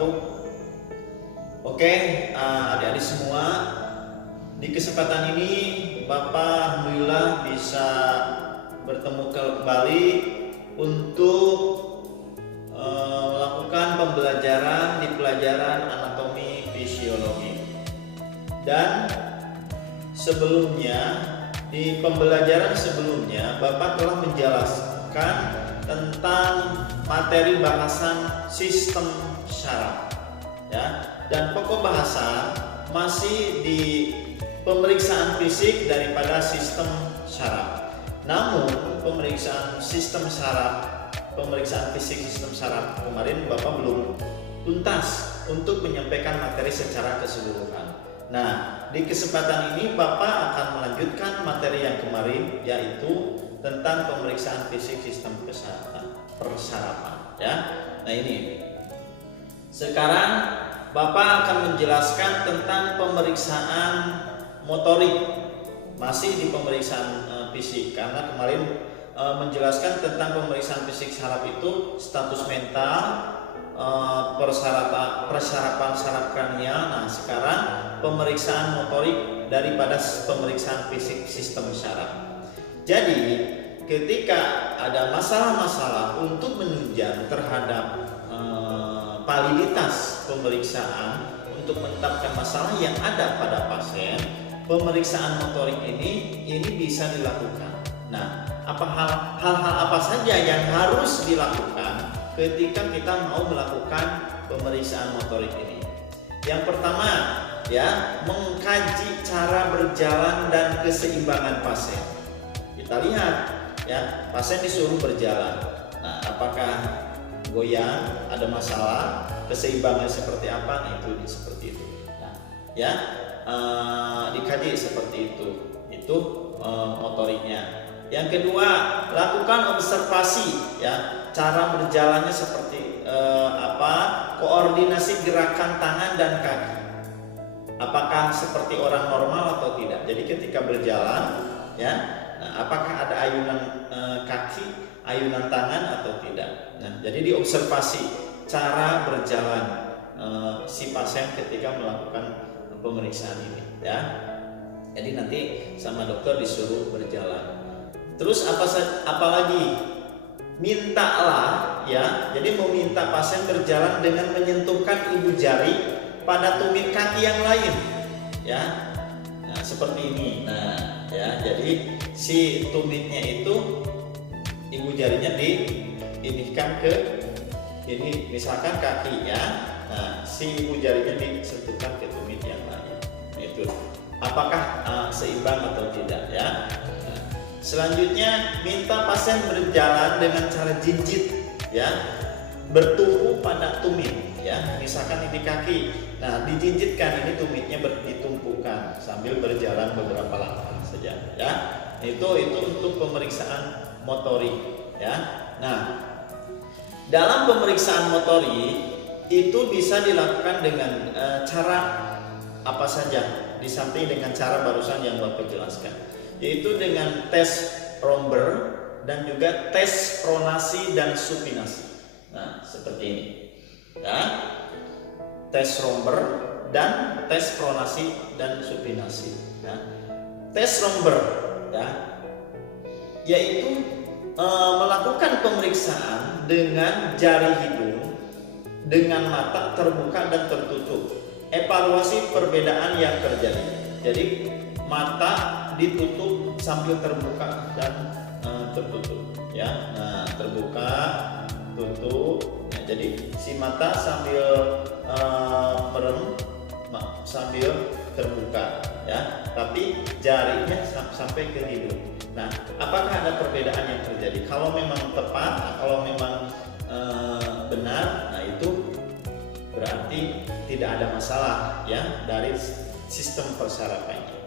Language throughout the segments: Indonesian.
wabarakatuh. Oke, adik-adik semua, di kesempatan ini Bapak alhamdulillah bisa bertemu kembali untuk melakukan pembelajaran di pelajaran anatomi fisiologi. Dan sebelumnya, di pembelajaran sebelumnya Bapak telah menjelaskan tentang materi bahasan sistem syaraf, ya. Dan pokok bahasan masih di pemeriksaan fisik daripada sistem syaraf. Namun pemeriksaan fisik sistem syaraf kemarin Bapak belum tuntas untuk menyampaikan materi secara keseluruhan. Nah, di kesempatan ini Bapak akan melanjutkan materi yang kemarin, yaitu tentang pemeriksaan fisik sistem persarafan, ya. Nah, ini sekarang Bapak akan menjelaskan tentang pemeriksaan motorik, masih di pemeriksaan fisik, karena kemarin menjelaskan tentang pemeriksaan fisik saraf itu status mental, persarapan saraf kranial. Nah, sekarang pemeriksaan motorik daripada pemeriksaan fisik sistem syaraf. Jadi ketika ada masalah-masalah untuk menunjang terhadap validitas pemeriksaan untuk menetapkan masalah yang ada pada pasien, pemeriksaan motorik ini bisa dilakukan. Nah, hal-hal apa saja yang harus dilakukan ketika kita mau melakukan pemeriksaan motorik ini? Yang pertama, ya, mengkaji cara berjalan dan keseimbangan pasien. Kita lihat, ya, pasien disuruh berjalan. Nah, apakah goyang, ada masalah, keseimbangan seperti apa? Nah, itu seperti itu. Nah, ya, dikaji seperti itu. Itu motoriknya. Yang kedua, lakukan observasi, ya, cara berjalannya seperti apa, koordinasi gerakan tangan dan kaki. Apakah seperti orang normal atau tidak? Jadi ketika berjalan, ya, nah, apakah ada ayunan kaki, ayunan tangan atau tidak? Nah, jadi diobservasi cara berjalan si pasien ketika melakukan pemeriksaan ini, ya. Jadi nanti sama dokter disuruh berjalan. Terus apa lagi? Mintalah, ya. Jadi meminta pasien berjalan dengan menyentuhkan ibu jari pada tumit kaki yang lain, ya. Nah, seperti ini. Nah, ya, jadi si tumitnya itu ibu jarinya diinihkan ke ini, misalkan kaki, ya. Nah, si ibu jarinya disentuhkan ke tumit yang lain. Itu apakah seimbang atau tidak, ya. Nah, selanjutnya minta pasien berjalan dengan cara jinjit, ya, bertumpu pada tumit, ya. Misalkan ini kaki, nah dijinjitkan, ini tumitnya ditumpukan sambil berjalan beberapa langkah saja, ya. Itu untuk pemeriksaan motorik, ya. Nah, dalam pemeriksaan motorik itu bisa dilakukan dengan cara apa saja, di samping dengan cara barusan yang Bapak jelaskan, yaitu dengan tes Romberg dan juga tes pronasi dan supinasi. Nah, seperti ini, ya. Tes Romberg dan tes pronasi dan supinasi, ya. Tes Romberg, ya, yaitu melakukan pemeriksaan dengan jari hidung dengan mata terbuka dan tertutup. Evaluasi perbedaan yang terjadi. Jadi mata ditutup sambil terbuka dan tertutup, ya. Nah, terbuka, tutup. Nah, jadi si mata sambil merem, sambil terbuka, ya. Tapi jarinya sampai ke hidung. Nah, apakah ada perbedaan yang terjadi? Kalau memang tepat, kalau memang benar, nah itu berarti tidak ada masalah, ya, dari sistem persarafannya.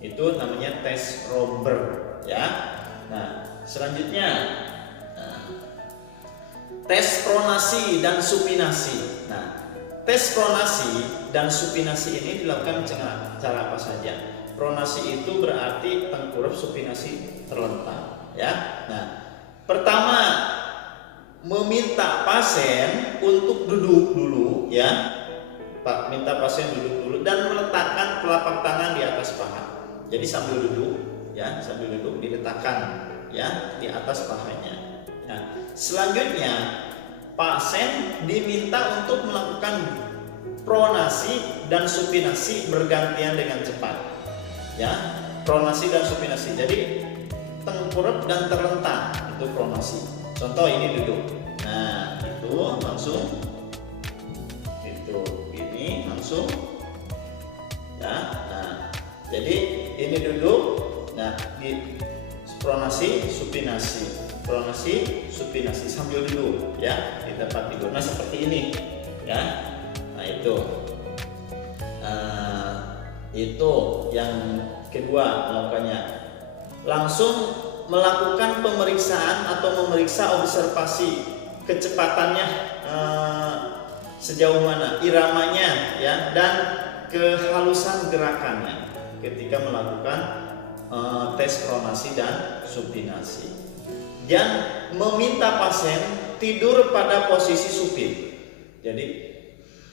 Itu namanya tes Romberg, ya. Nah, selanjutnya tes pronasi dan supinasi. Nah, tes pronasi dan supinasi ini dilakukan dengan cara apa saja? Pronasi itu berarti tengkurap, supinasi terlentang, ya. Nah, pertama meminta pasien untuk duduk dulu ya. Pak, minta pasien duduk dulu dan meletakkan telapak tangan di atas paha. Jadi sambil duduk ya, sambil duduk diletakkan ya di atas pahanya. Nah, selanjutnya pasien diminta untuk melakukan pronasi dan supinasi bergantian dengan cepat. Ya, pronasi dan supinasi. Jadi tengkurap dan terlentang itu pronasi. Contoh ini duduk. Nah, itu langsung itu ini langsung ya. Nah, jadi ini duduk. Nah, di pronasi supinasi, pronasi supinasi sambil duduk ya di tempat tidur. Nah, seperti ini ya. Nah, itu yang kedua melakukannya. Langsung melakukan pemeriksaan atau memeriksa observasi kecepatannya sejauh mana, iramanya ya, dan kehalusan gerakannya ketika melakukan tes pronasi dan supinasi. Dan meminta pasien tidur pada posisi supin. Jadi,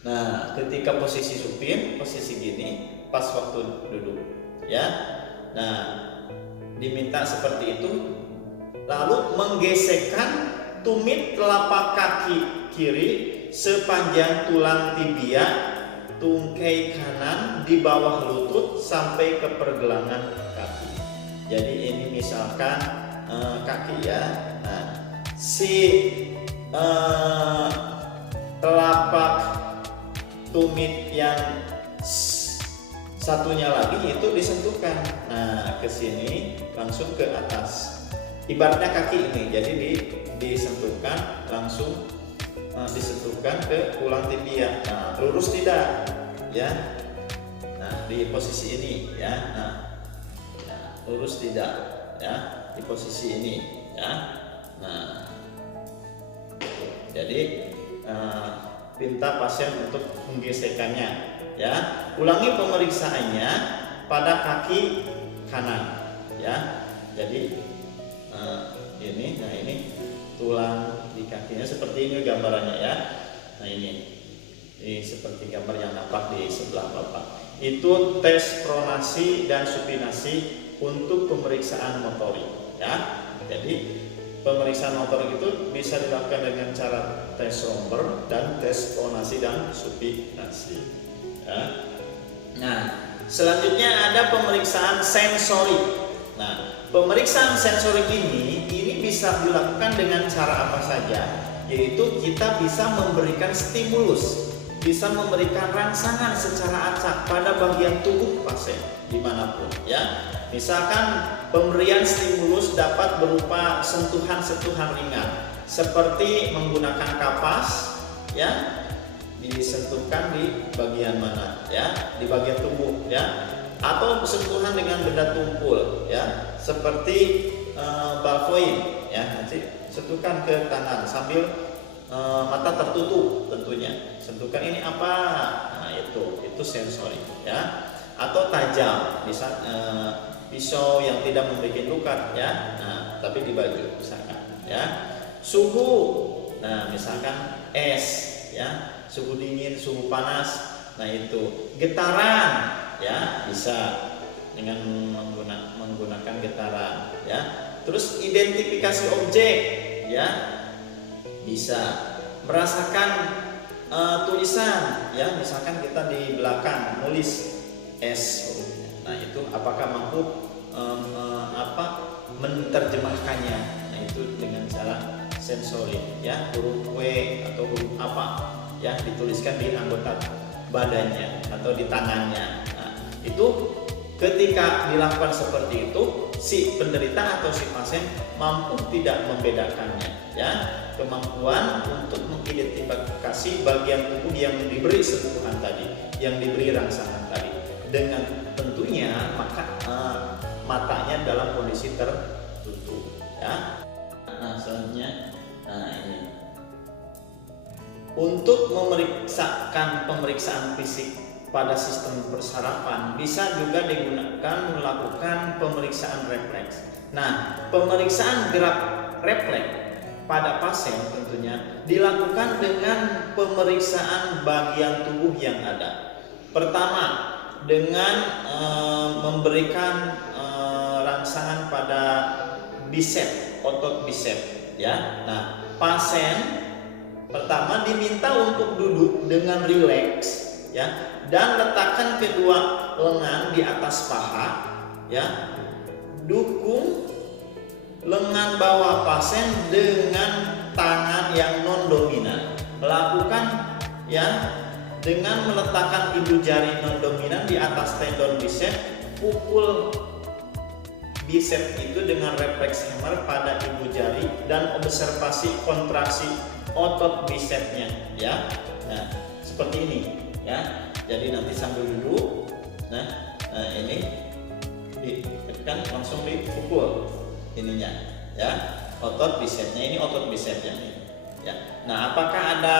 nah ketika posisi supin, posisi gini, pas waktu duduk, ya. Nah, diminta seperti itu, lalu menggesekkan tumit telapak kaki kiri sepanjang tulang tibia tungkai kanan di bawah lutut sampai ke pergelangan kaki. Jadi ini misalkan kaki ya. Nah, si telapak tumit yang satunya lagi itu disentuhkan. Nah, ke sini langsung ke atas. Ibaratnya kaki ini, jadi disentuhkan langsung disentuhkan ke tulang tibia. Nah, lurus tidak, ya. Nah, di posisi ini, ya. Nah, lurus tidak, ya, di posisi ini, ya. Nah, jadi minta pasien untuk menggesekkannya, ya. Ulangi pemeriksaannya pada kaki kanan, ya. Jadi ini, nah ini tulang di kakinya seperti ini gambarannya ya. Nah ini seperti gambar yang nampak di sebelah Bapak. Itu tes pronasi dan supinasi untuk pemeriksaan motorik, ya. Jadi pemeriksaan motorik itu bisa dilakukan dengan cara tes Romber dan tes pronasi dan supinasi. Ya. Nah, selanjutnya ada pemeriksaan sensori. Nah, pemeriksaan sensorik ini bisa dilakukan dengan cara apa saja, yaitu kita bisa memberikan stimulus, bisa memberikan rangsangan secara acak pada bagian tubuh pasien dimanapun, ya. Misalkan pemberian stimulus dapat berupa sentuhan-sentuhan ringan, seperti menggunakan kapas, ya, disentuhkan di bagian mana, ya, di bagian tubuh, ya, atau sentuhan dengan benda tumpul, ya, seperti ballpoint, ya, nanti sentuhkan ke tangan sambil mata tertutup tentunya. Sentuhkan ini apa? Nah, itu sensori, ya. Atau tajam, bisa pisau yang tidak membuat luka, ya. Nah, tapi di baju misalkan, ya. Suhu, nah misalkan es, ya, suhu dingin, suhu panas. Nah, itu getaran, ya, bisa dengan menggunakan getaran, ya. Terus identifikasi objek, ya, bisa merasakan tulisan, ya, misalkan kita di belakang nulis S, nah itu apakah mampu menerjemahkannya? Nah, itu dengan cara sensori, ya, huruf W atau huruf apa, ya, dituliskan di anggota badannya atau di tangannya. Nah, itu ketika dilakukan seperti itu, si penderita atau si pasien mampu tidak membedakannya, ya. Kemampuan untuk mengidentifikasi bagian tubuh yang diberi sentuhan tadi, yang diberi rangsangan tadi, dengan tentunya matanya dalam kondisi tertutup, ya. Nah, selanjutnya, nah ini untuk memeriksakan pemeriksaan fisik pada sistem persarapan bisa juga digunakan melakukan pemeriksaan refleks. Nah, pemeriksaan gerak refleks pada pasien tentunya dilakukan dengan pemeriksaan bagian tubuh yang ada. Pertama, dengan memberikan rangsangan pada bicep, otot bicep, ya. Nah, pasien pertama diminta untuk duduk dengan rileks, ya, dan letakkan kedua lengan di atas paha, ya. Dukung lengan bawah pasien dengan tangan yang non dominan. Lakukan, ya, dengan meletakkan ibu jari non dominan di atas tendon bicep. Pukul bicep itu dengan refleks hammer pada ibu jari dan observasi kontraksi otot bicepnya, ya. Nah, seperti ini, ya. Jadi nanti sambil duduk, nah ini ditekan, langsung dipukul ininya, ya, otot bicepnya. Ini otot bicepnya ini, ya. Nah, apakah ada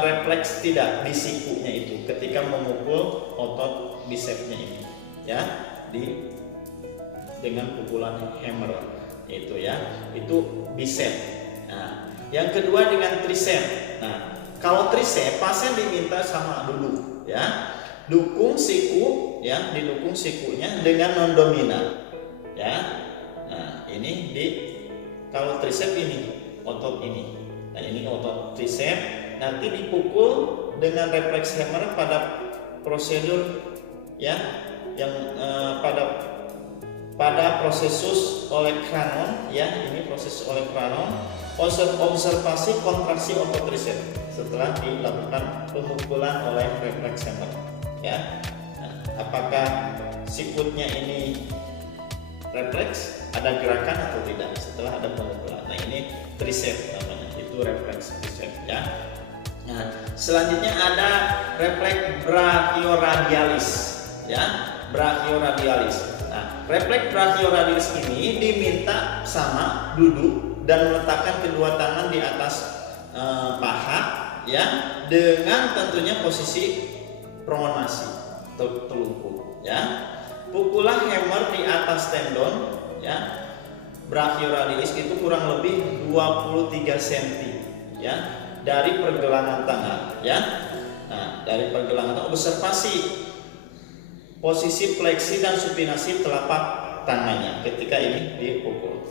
refleks tidak di sikunya itu ketika memukul otot bicepnya ini, ya, dengan pukulan hammer itu, ya, itu bicep. Nah, yang kedua dengan tricep. Nah, kalau tricep pasien diminta sama dulu, ya, dukung siku, ya, didukung sikunya dengan non dominan, ya. Nah, ini kalau tricep ini otot ini. Nah, ini otot tricep, nanti dipukul dengan refleks hammer pada prosedur, ya, yang pada prosesus olecranon, ya, ini proses olecranon, observasi kontraksi otot tricep setelah dilakukan pemukulan oleh refleks hammer, ya. Nah, apakah sikutnya ini refleks, ada gerakan atau tidak setelah ada pemukulan. Nah, ini tricep namanya, itu refleks tricep, ya. Nah, selanjutnya ada refleks brachioradialis, ya, brachioradialis. Nah, refleks brachioradialis ini diminta sama duduk dan meletakkan kedua tangan di atas paha, ya, dengan tentunya posisi pronasi, telungkup, ya. Pukulan hammer di atas tendon, ya, brachioradialis itu kurang lebih 23 cm, ya, dari pergelangan tangan, ya. Nah, dari pergelangan tangan, observasi posisi fleksi dan supinasi telapak tangannya ketika ini dipukul,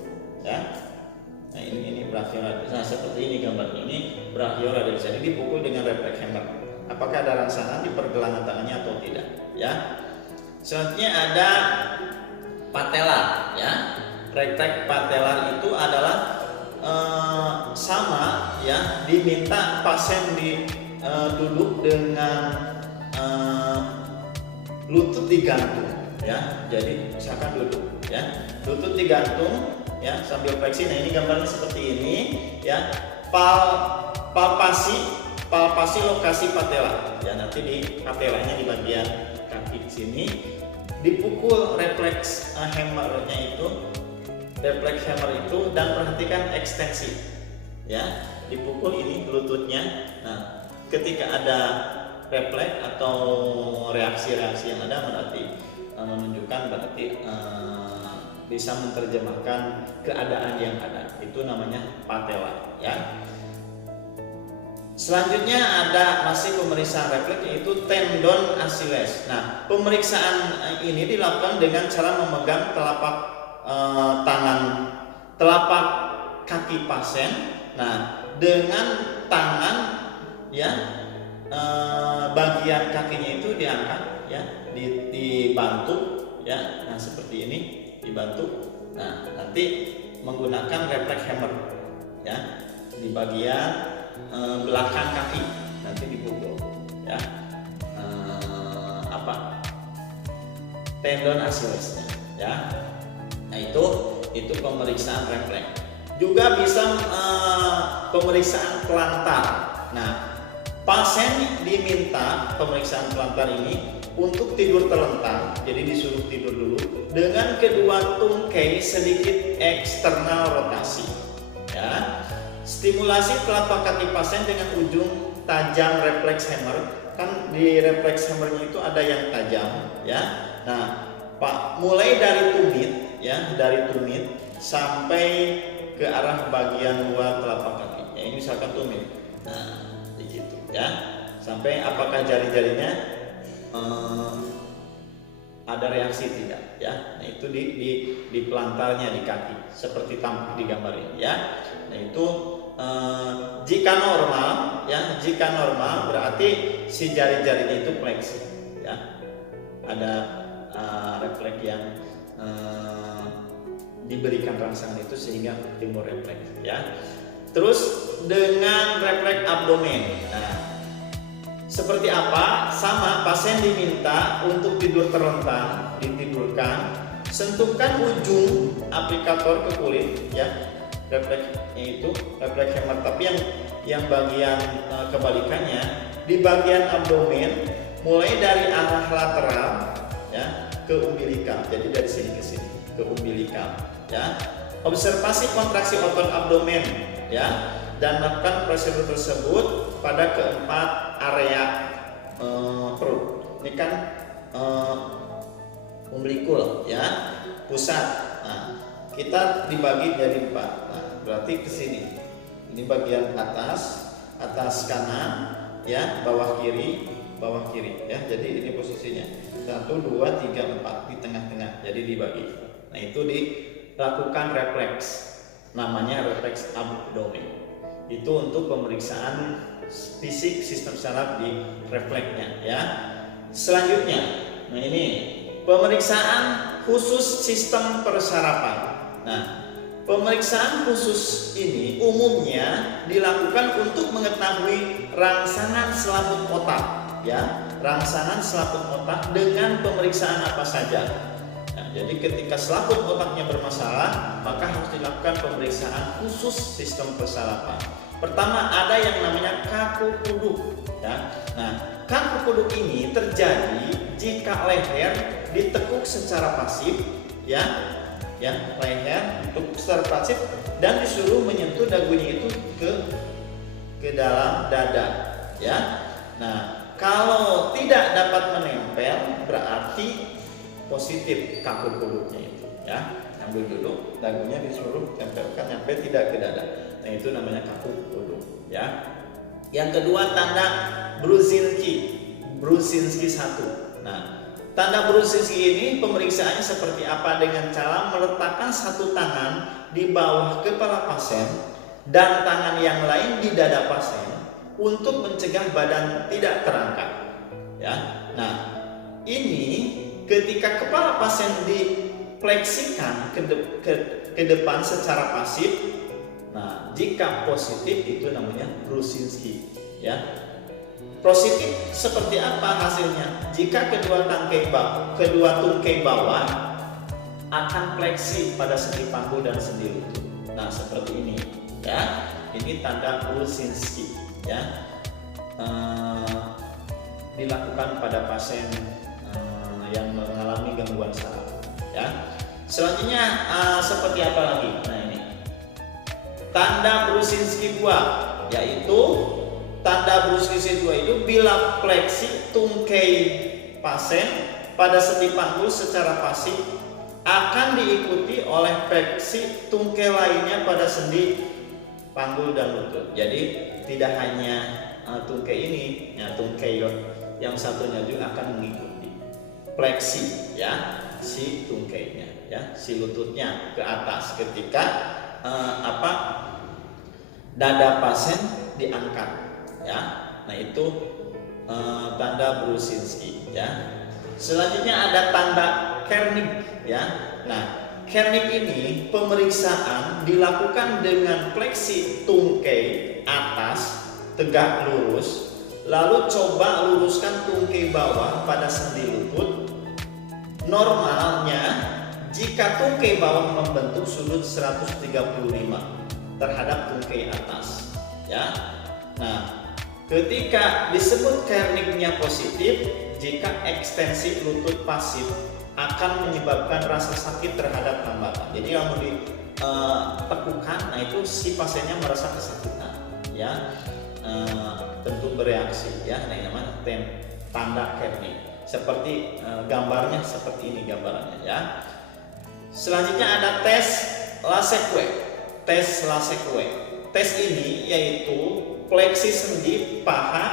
ya. Nah, ini brachioradialis. Nah, seperti ini gambarnya, ini brachioradialis. Jadi dipukul dengan refleks hammer. Apakah ada rangsangan di pergelangan tangannya atau tidak, ya. Selanjutnya ada patellar, ya. Refleks patellar itu adalah sama, ya, diminta pasien duduk dengan lutut digantung, ya. Jadi misalkan duduk, ya, lutut digantung, ya, sambil fleksi. Nah, ini gambarnya seperti ini, ya. Palpasi lokasi patella, ya, nanti di patellanya di bagian kaki sini dipukul refleks hammernya itu, refleks hammer itu, dan perhatikan ekstensi, ya, dipukul ini lututnya. Nah, ketika ada refleks atau reaksi-reaksi yang ada berarti menunjukkan berarti bisa menerjemahkan keadaan yang ada, itu namanya patella, ya. Selanjutnya ada masih pemeriksaan refleks, yaitu tendon Achilles. Nah, pemeriksaan ini dilakukan dengan cara memegang telapak kaki pasien. Nah, dengan tangan, ya, bagian kakinya itu diangkat, ya, dibantu, ya. Nah, seperti ini dibantu. Nah, nanti menggunakan refleks hammer, ya, di bagian belakang kaki nanti dipukul, ya, tendon Achillesnya, ya. Nah, itu pemeriksaan refleks. Juga bisa pemeriksaan plantar. Nah, pasien diminta pemeriksaan plantar ini untuk tidur terlentang, jadi disuruh tidur dulu dengan kedua tungkai sedikit eksternal rotasi, ya. Stimulasi telapak kaki pasien dengan ujung tajam refleks hammer. Kan di refleks hammernya itu ada yang tajam, ya. Nah, Pak, mulai dari tumit, ya, dari tumit sampai ke arah bagian luar telapak kaki. Ya, ini misalkan tumit. Nah, begitu ya. Sampai apakah jari-jarinya ada reaksi tidak ya. Nah, itu di pelantarnya di kaki seperti tampak di gambar ini ya. Nah, itu jika normal ya, jika normal berarti si jari-jarinya itu fleksi ya. Ada refleks yang diberikan rangsangan itu sehingga timbul refleks ya. Terus dengan refleks abdomen. Nah, seperti apa? Sama, pasien diminta untuk tidur terlentang, ditidurkan, sentuhkan ujung aplikator ke kulit ya. Refleksnya itu refleks hemat, tapi yang bagian kebalikannya di bagian abdomen mulai dari arah lateral ya ke umbilikal. Jadi dari sini ke sini ke umbilikal ya. Observasi kontraksi otot abdomen ya, dan lakukan prosedur tersebut pada keempat area perut. Ini kan umbilikul ya, pusat. Nah, kita dibagi jadi 4. Nah, berarti ke sini. Ini bagian atas kanan ya, bawah kiri ya. Jadi ini posisinya 1 2 3 4 di tengah-tengah. Jadi dibagi. Nah, itu dilakukan refleks. Namanya refleks abdomen. Itu untuk pemeriksaan fisik sistem saraf di refleksnya ya. Selanjutnya, nah ini pemeriksaan khusus sistem persarapan. Nah, pemeriksaan khusus ini umumnya dilakukan untuk mengetahui rangsangan selaput otak ya, rangsangan selaput otak dengan pemeriksaan apa saja. Nah, jadi ketika selaput otaknya bermasalah, maka harus dilakukan pemeriksaan khusus sistem persarapan. Pertama ada yang namanya kaku kuduk ya. Nah, kaku kuduk ini terjadi jika leher ditekuk secara pasif ya, leher ditekuk secara pasif dan disuruh menyentuh dagunya itu ke dalam dada ya. Nah, kalau tidak dapat menempel berarti positif kaku kuduknya itu ya. Ambil dulu dagunya disuruh tempelkan sampai tidak ke dada. Nah, itu namanya kaku kuduk ya. Yang kedua tanda Brudzinski 1. Nah, tanda Brudzinski ini pemeriksaannya seperti apa? Dengan cara meletakkan satu tangan di bawah kepala pasien dan tangan yang lain di dada pasien untuk mencegah badan tidak terangkat ya. Nah, ini ketika kepala pasien difleksikan ke depan secara pasif. Nah, jika positif itu namanya Brudzinski ya. Positif seperti apa hasilnya? Jika kedua tungkai bawah akan fleksi pada sendi panggul dan sendi lutut. Nah, seperti ini ya. Ini tanda Brudzinski ya. Dilakukan pada pasien yang mengalami gangguan saraf ya. Selanjutnya seperti apa lagi? Nah, ini tanda Brudzinski 2, yaitu tanda Brudzinski 2 itu bila fleksi tungkai pasien pada sendi panggul secara pasif akan diikuti oleh fleksi tungkai lainnya pada sendi panggul dan lutut. Jadi tidak hanya tungkai ini, ya, tungkai yang satunya juga akan mengikuti fleksi ya, si tungkainya ya, si lututnya ke atas ketika dada pasien diangkat ya. Nah, itu tanda Brudzinski ya. Selanjutnya ada tanda Kernig ya. Nah, Kernig ini pemeriksaan dilakukan dengan fleksi tungkai atas tegak lurus, lalu coba luruskan tungkai bawah pada sendi lutut. Normalnya jika tungkai bawah membentuk sudut 135 terhadap tungkai atas ya. Nah, ketika disebut Kernignya positif jika ekstensi lutut pasif akan menyebabkan rasa sakit terhadap hambatan. Jadi kalau ditekukan, nah itu si pasiennya merasa kesakitan ya, tentu bereaksi ya. Nah, ini namanya tanda Kernig. Seperti gambarnya seperti ini gambarannya ya. Selanjutnya ada tes Lasekwe. tes lasekue. Tes ini yaitu fleksi sendi paha,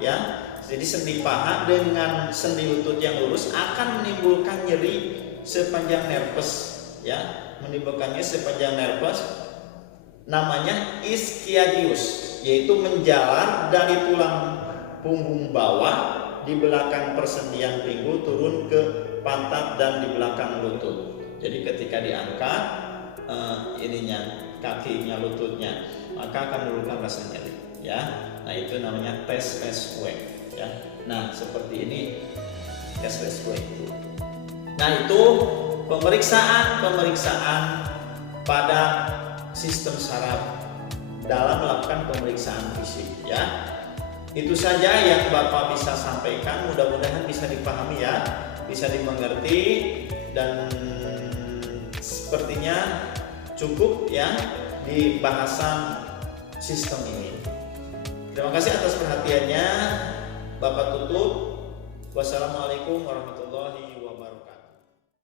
ya. Jadi sendi paha dengan sendi lutut yang lurus akan menimbulkan nyeri sepanjang nervus, ya, menimbulkannya sepanjang nervus, namanya ischiadius, yaitu menjalar dari tulang punggung bawah di belakang persendian pinggul turun ke pantat dan di belakang lutut. Jadi ketika diangkat kakinya, lututnya, maka akan menimbulkan rasa nyeri, ya. Nah, itu namanya tes lasekue, ya. Nah, seperti ini tes lasekue itu. Nah, itu pemeriksaan pada sistem saraf dalam melakukan pemeriksaan fisik, ya. Itu saja yang Bapak bisa sampaikan, mudah-mudahan bisa dipahami, ya, bisa dimengerti, dan sepertinya cukup, ya, di bahasan sistem ini. Terima kasih atas perhatiannya. Bapak tutup. Wassalamualaikum warahmatullahi wabarakatuh.